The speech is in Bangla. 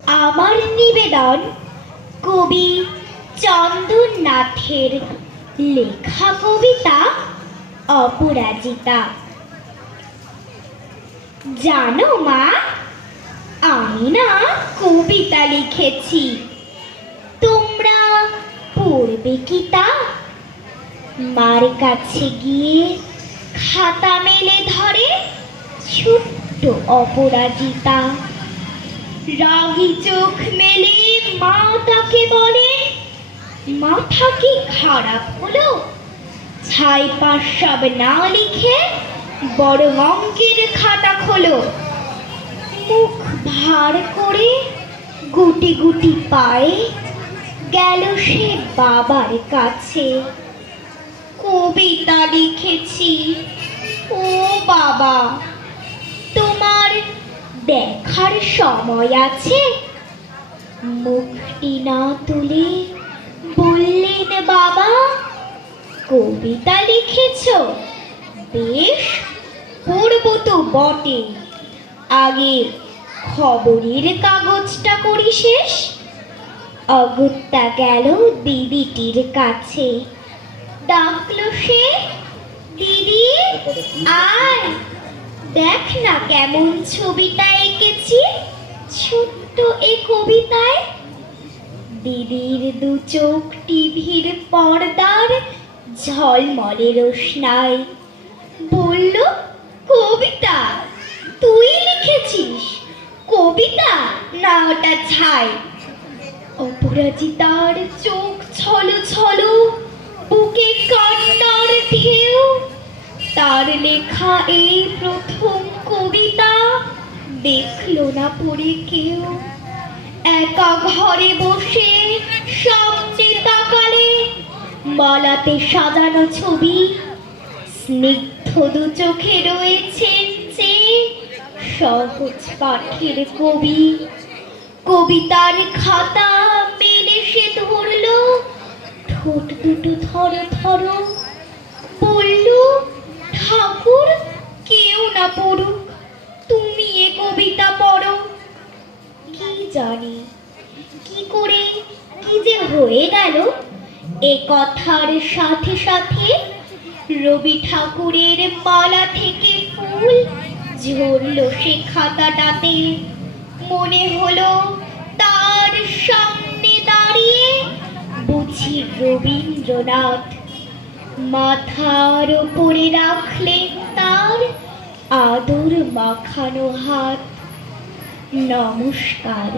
আমার নিবেদন কবি চন্দননাথের লেখা কবিতা অপরাজিতা। জানো মা, আমি না কবিতা লিখেছি, তোমরা পড়বে কি তা? মার কাছে গিয়ে খাতা মেলে ধরে ছোট্ট অপরাজিতা। রাগী চোখ মেলে মা তাকে বলে, মাথা কি খারাপ হলো? ছাই পাশ সব না লিখে বড় অঙ্কের খাতা খোলো। মুখ ভার করে গুটি গুটি পায়ে গেল সে বাবার কাছে। কবিতা লিখেছি ও বাবা, তোমার দেখার সময় আছে? মুখটি না তুলে বললেন বাবা, কবিতা লিখেছ? বেশ, পড়ব তো বটে, আগে খবরের কাগজটা করি শেষ। অগত্যা গেল দিদিটির কাছে, ডাকলো সে, দিদি আয়, দেখ না কেমন ছবিটা এঁকেছি ছোট্ট এ কবিতায়। দিদির দু চোখ টিভির পর্দার ঝলমলে রোশনায়। বলল, কবিতা তুই লিখেছিস? কবিতা না ওটা ছাই। অপরাজিতার চোখ ছলো ছলো, বুকে কান্নার ঢেউ। তার লেখা এই প্রথম কবিতা দেখলো না পড়ে কেউ। একা ঘরে বসে সামনে তাকালে মালাতে সাজানো ছবি, স্নিগ্ধ দু চোখে রয়েছেন চেয়ে সহজ পাঠের কবি। কবিতার খাতা মেলে সে ধরলো, ঠোঁট দুটো থরো থরো। বলল, ঠাকুর কেউ না পড়ুক, তুমি এ কবিতা পড়ো। কি জানি কি করে কি যে হয়ে গেল, এ কথার সাথে সাথে রবি ঠাকুরের মালা থেকে ফুল ঝরল সে খাতাটাতে। মনে হলো তার সামনে দাঁড়িয়ে বুঝি রবীন্দ্রনাথ। মাথার উপরে রাখলেন তার আদর মাখানো হাত। নমস্কার।